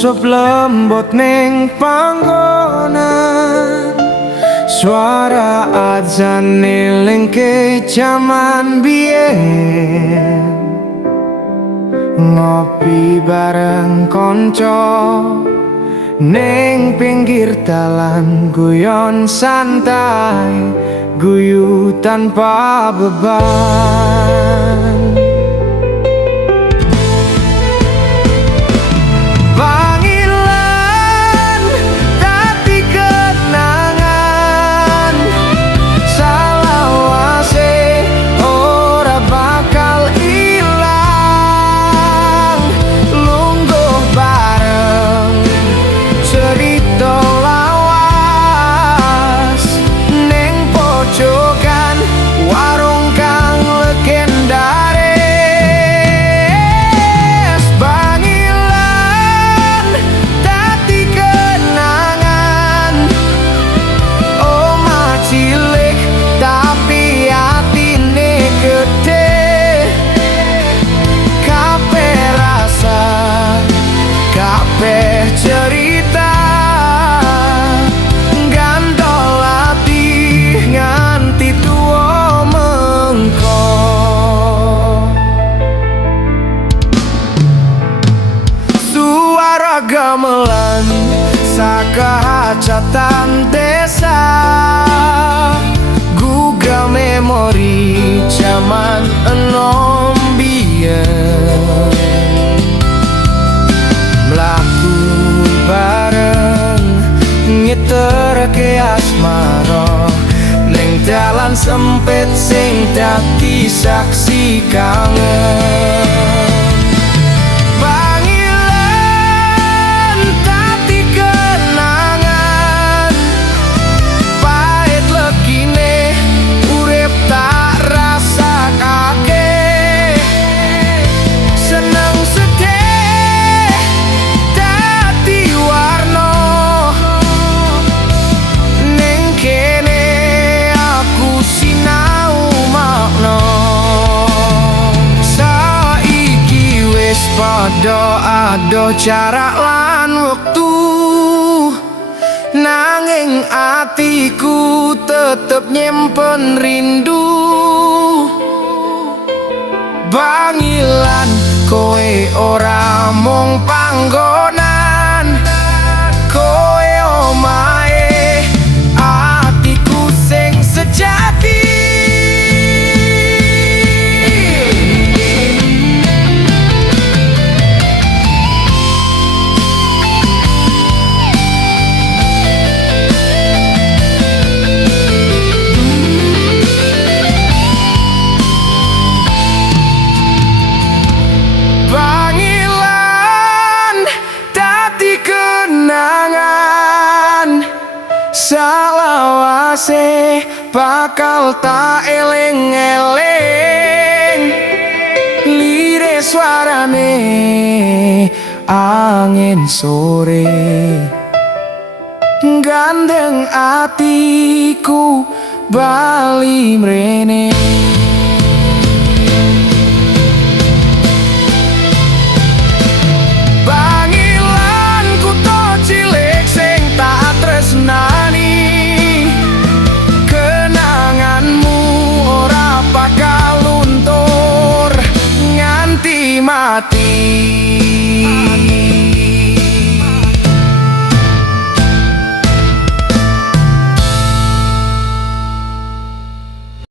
Sup lembut ning panggonan, suara adzan nilingke jaman biyen. Ngopi bareng konco ning pinggir dalan, guyon santai, guyu tanpa beban. Panggilan dadi kenangan, salawase ora bakal ilang. Lungguh bareng cerita lawas ning pojokan warung kang legendaris. Panggilan dadi kenangan, omah cilik tapi atine gede. Kabeh rasa, kabeh cerita, gandol ati nganti tuwa mengko. Suara gamelan saka hajatan desa, gugah memori jaman enom biyen. Mlaku bareng ngiterke asmara ning dalan sempit sing dadi saksi kangen. Panggilan dadi kenangan, pahit legine urip tak rasakake. Seneng sedih dadi warna, ning kene aku sinau makna. Saiki wis padha adoh jarak lan wektu, nanging atiku tetep nyimpen rindu. Panggilan kowe ora mung panggonan, kowe omahe atiku sing sejati. Panggilan dadi kenangan, salawase bakal tak eling-eling. Lire suarane angin sore, gandeng atiku bali mrene.